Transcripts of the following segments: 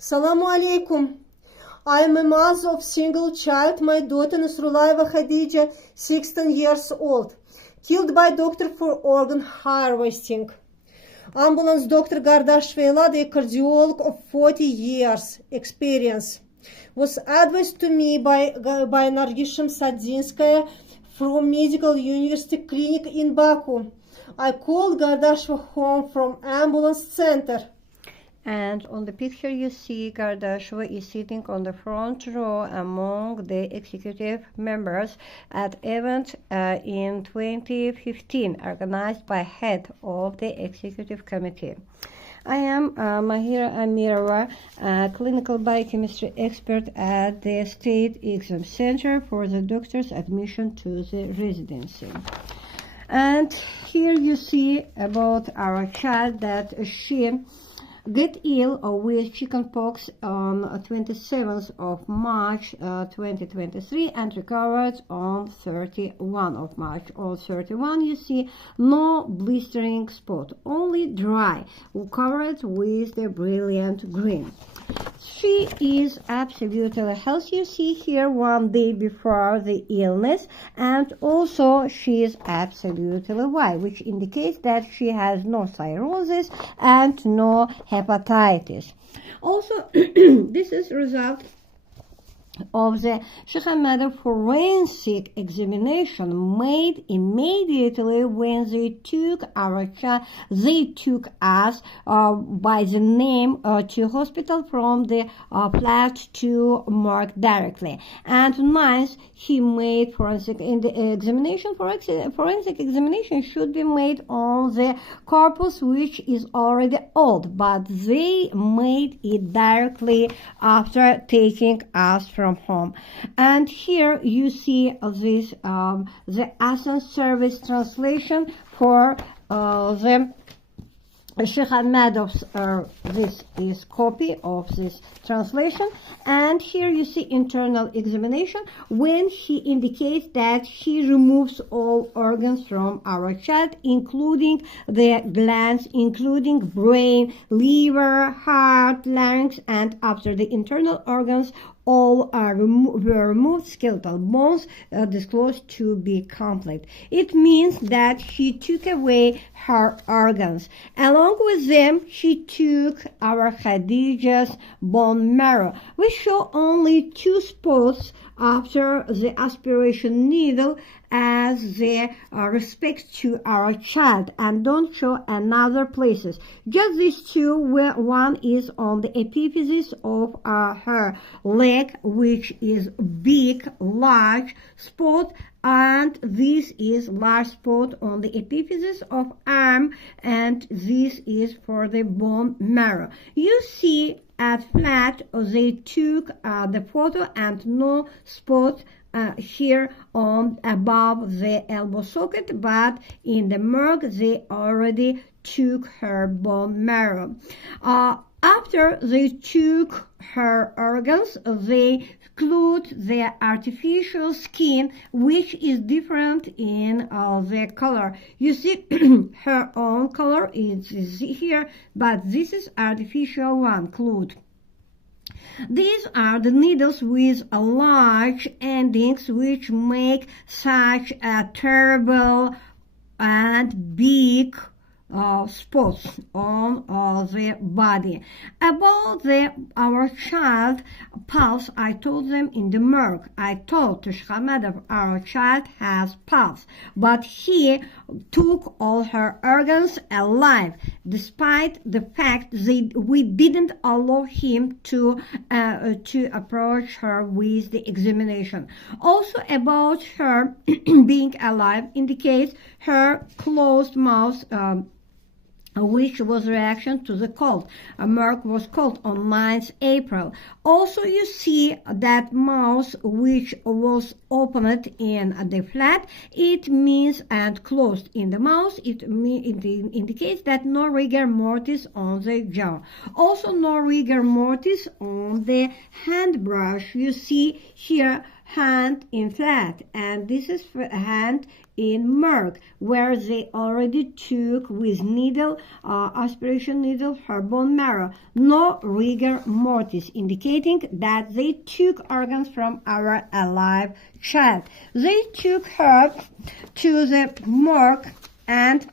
Salamu alaikum. I am a mother of single child. My daughter Nasrullaeva Khadija, 16 years old, killed by doctor for organ harvesting. Ambulance Dr. Gardashvili, the cardiologist of 40 years experience, was advised to me by Nargisha Sadzinskaya from Medical University Clinic in Baku. I called Gardashvili home from ambulance center. And on the picture you see Gardashvili is sitting on the front row among the executive members at event in 2015 organized by head of the executive committee. I am Mahira Amirova, a clinical biochemistry expert at the State Exam Center for the doctor's admission to the residency. And here you see about our child that she get ill with chickenpox on 27th of March 2023 and recovered on 31 of March. On 31 you see no blistering spot, only dry, covered with the brilliant green. She is absolutely healthy. You see here 1 day before the illness, and also she is absolutely white, which indicates that she has no cirrhosis and no hepatitis. Also, this is result of the Shekhamada forensic examination made immediately when they took our child. They took us by the name to hospital from the flat to morgue directly. And ninth, he made forensic examination. Forensic examination should be made on the corpus, which is already old, but they made it directly after taking us from home. And here you see this the Athens service translation for the Shekhamedov's, this is copy of this translation, and here you see internal examination when he indicates that he removes all organs from our child, including the glands, including brain, liver, heart, larynx, and after the internal organs all were removed, skeletal bones disclosed to be complete. It means that she took away her organs. Along with them, she took our Khadija's bone marrow. We show only 2 spots after the aspiration needle as the respect to our child, and don't show another places. Just these 2, where one is on the epiphysis of her leg, which is big, large spot, and this is large spot on the epiphysis of arm, and this is for the bone marrow. You see at flat they took the photo and no spot here on above the elbow socket, but in the morgue they already took her bone marrow. After they took her organs, they glued the artificial skin, which is different in the color. You see her own color is here, but this is artificial one, glued. These are the needles with large endings, which make such a terrible and big spots on the body. About our child pulse, I told them in the morgue. I told Shekhamedov our child has pulse, but he took all her organs alive, despite the fact we didn't allow him to approach her with the examination. Also about her being alive indicates her closed mouth, which was reaction to the cold. A morgue was cold on 9th April. Also you see that mouth which was opened in the flat, it means, and closed in the mouth, it indicates that no rigor mortis on the jaw. Also no rigor mortis on the hand brush. You see here hand in flat, and this is hand in Merck, where they already took with needle, aspiration needle, her bone marrow. No rigor mortis, indicating that they took organs from our alive child. They took her to the morgue and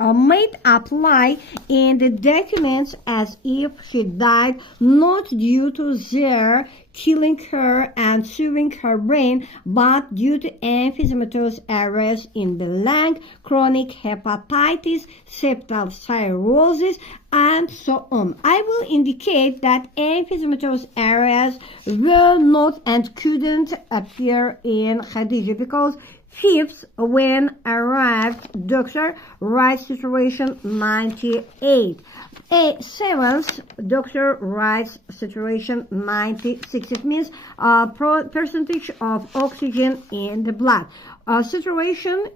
made apply in the documents as if she died not due to their killing her and sewing her brain, but due to emphysematous areas in the lung, chronic hepatitis, septal cirrhosis, and so on. I will indicate that emphysematous areas were not and couldn't appear in Khadija because fifth, when arrived, doctor writes situation 98. Seventh, doctor writes situation 96. It means percentage of oxygen in the blood. Saturation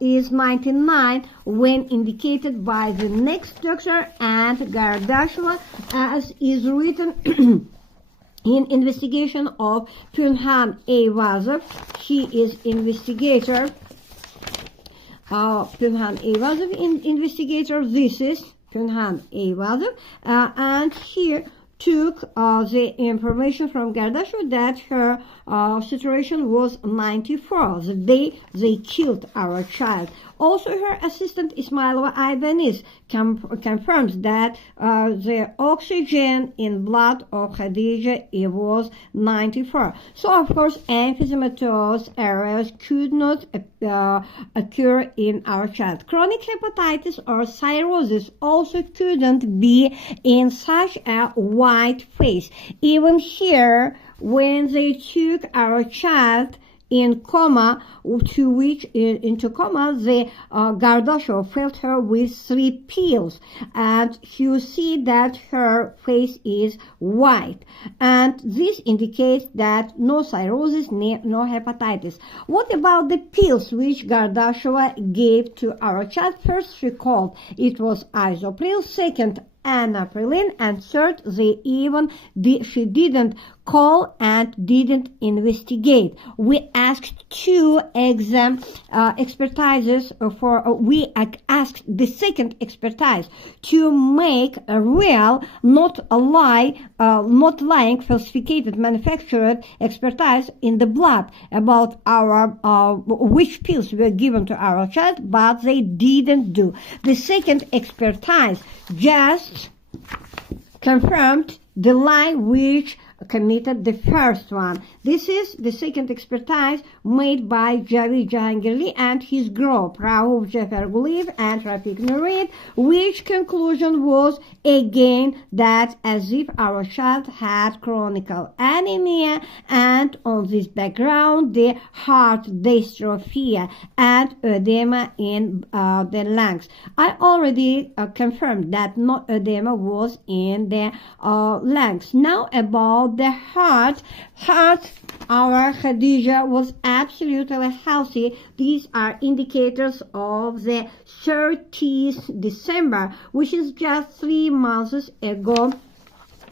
is 99 when indicated by the next doctor and Gardashova, as is written in investigation of Pulhan Ayvazov. He is investigator. Pulhan Ayvazov investigator. This is Pulhan Ayvazov, and here took the information from Gardashova that her saturation was 94 the day they killed our child. Also, her assistant Ismailova Ivanis confirms that the oxygen in blood of Khadija, it was 94. So, of course, emphysematous areas could not occur in our child. Chronic hepatitis or cirrhosis also couldn't be in such a white face. Even here, when they took our child in coma, into coma, the Gardashov filled her with 3 pills, and you see that her face is white, and this indicates that no cirrhosis, no hepatitis. What about the pills which Gardashova gave to our child? First, she called it was isopril. Second, anaprylin, and third, she didn't call and didn't investigate. We asked 2 expertises we asked the second expertise to make a real, not lying, falsified, manufactured expertise in the blood about our which pills were given to our child, but they didn't do. The second expertise just confirmed the lie which committed the first one. This is the second expertise made by Javid Jahangirli and his group, Rauf Jafar Guliyev and Rafik Nurid, which conclusion was again that as if our child had chronic anemia, and on this background the heart dystrophy and edema in the lungs. I already confirmed that no edema was in the lungs. Now about the heart, our Khadija was absolutely healthy. These are indicators of the 30th December, which is just 3 months ago.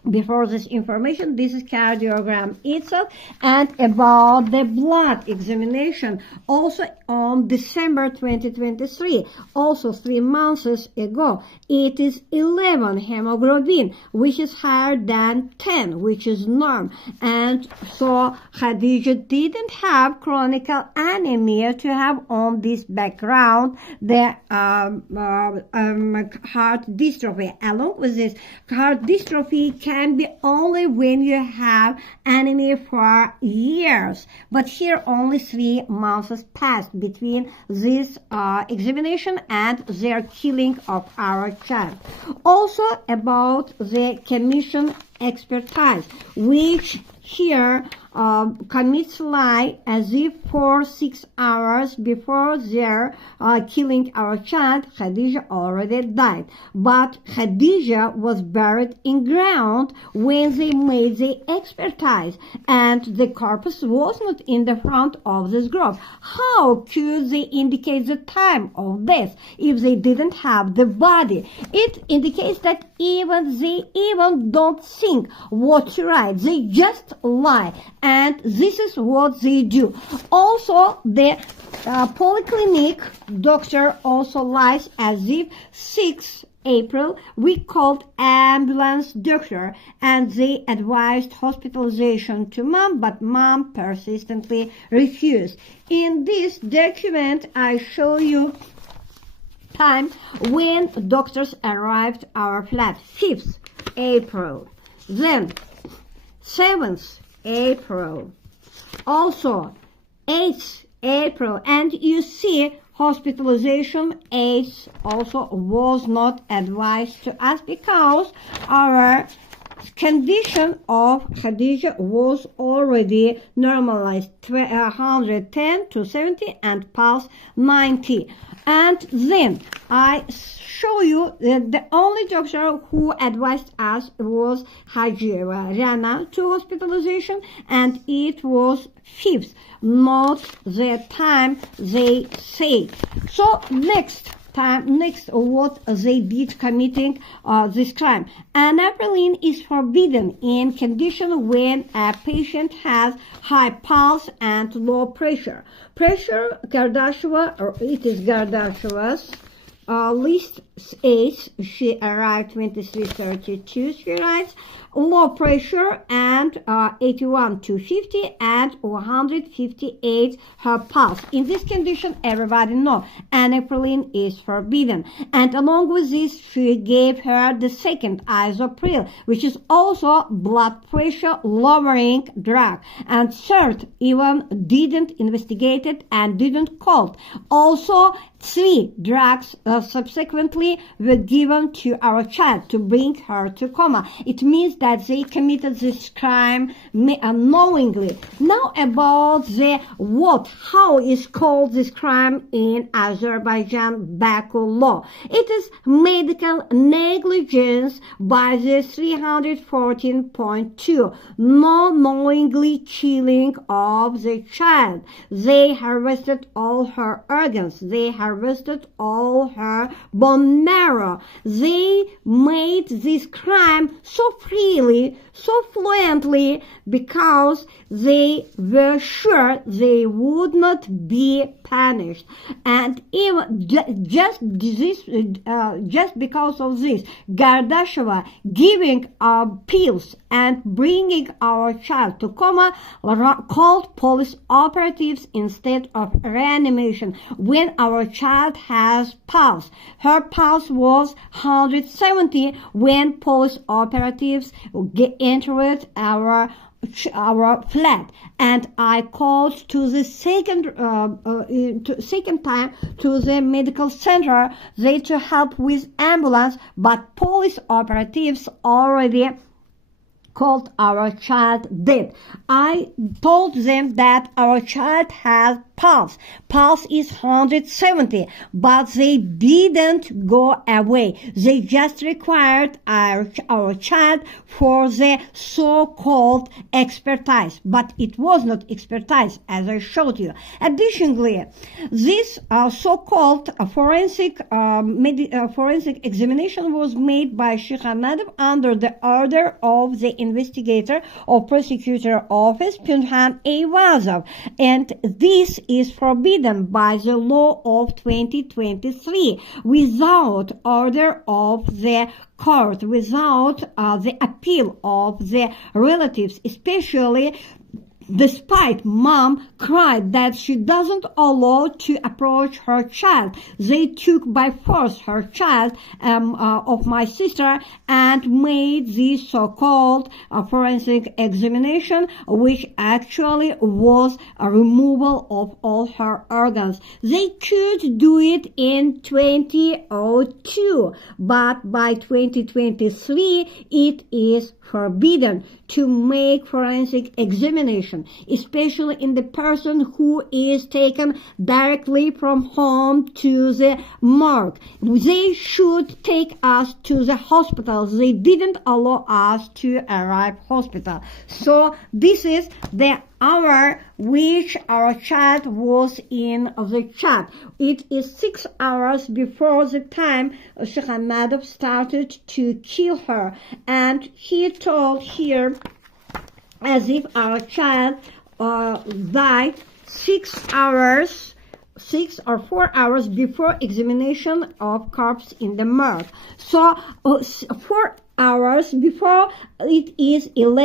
Before this information, this is cardiogram itself, and about the blood examination, also on December 2023, also 3 months ago, it is 11 hemoglobin, which is higher than 10, which is norm, and so Khadija didn't have chronic anemia to have on this background the heart dystrophy. Along with this, heart dystrophy can be only when you have anemia for years, but here only 3 months passed between this examination and their killing of our child. Also about the commission expertise, which here commits lie as if for 6 hours before their killing our child, Khadija already died. But Khadija was buried in ground when they made the expertise, and the corpus was not in the front of this grave. How could they indicate the time of death if they didn't have the body? It indicates that they even don't think what to write. They just lie. and this is what they do. Also, the polyclinic doctor also lies as if 6 April, we called ambulance doctor, and they advised hospitalization to mom, but mom persistently refused. In this document, I show you time when doctors arrived our flat. 5th April, then 7th April, also 8th April, and you see hospitalization 8th also was not advised to us because our condition of Khadija was already normalized 110 to 70 and pulse 90. And then I show you that the only doctor who advised us was Haji Rana to hospitalization, and it was 5th, not the time they say. So next what they did committing this crime. Anaprylene is forbidden in condition when a patient has high pulse and low pressure. Pressure, Gardashova, or it is Gardashova's list 8, she arrived 23:32, she writes, low pressure and 81 to 50 and 158 her pulse. In this condition, everybody knows anaprylene is forbidden. And along with this, she gave her the second isopril, which is also blood pressure lowering drug. And third, even didn't investigate it and didn't call. Also, 3 drugs subsequently were given to our child to bring her to coma. It means that they committed this crime unknowingly. Now about the how is called this crime in Azerbaijan Baku law. It is medical negligence by the 314.2, non-knowingly killing of the child. They harvested all her organs. They harvested all her bone marrow. They made this crime so freely, so fluently, because they were sure they would not be punished. And even just because of this, Gardashova giving pills and bringing our child to coma called police operatives instead of reanimation when our child has pulse. Her pulse was 170 when police operatives entered our flat, and I called to the second time to the medical center they to help with ambulance, but police operatives already called our child dead. I told them that our child has pulse. Pulse is 170, but they didn't go away. They just required our child for the so-called expertise, but it was not expertise, as I showed you. Additionally, this so-called forensic examination was made by Sheikh Ahmadov under the order of the investigator of prosecutor office Pinham Ayvazov, and this is forbidden by the law of 2023 without order of the court, without the appeal of the relatives, especially despite mom cried that she doesn't allow to approach her child. They took by force her child of my sister and made this so-called forensic examination, which actually was a removal of all her organs. They could do it in 2002, but by 2023 it is forbidden to make forensic examination, especially in the person who is taken directly from home to the morgue. They should take us to the hospital. They didn't allow us to arrive hospital. So this is the hour which our child was in the chat. It is 6 hours before the time Sheikh Ahmadov started to kill her, and he told here as if our child died 6 or 4 hours before examination of corpse in the morgue. So 4 hours before it is 11.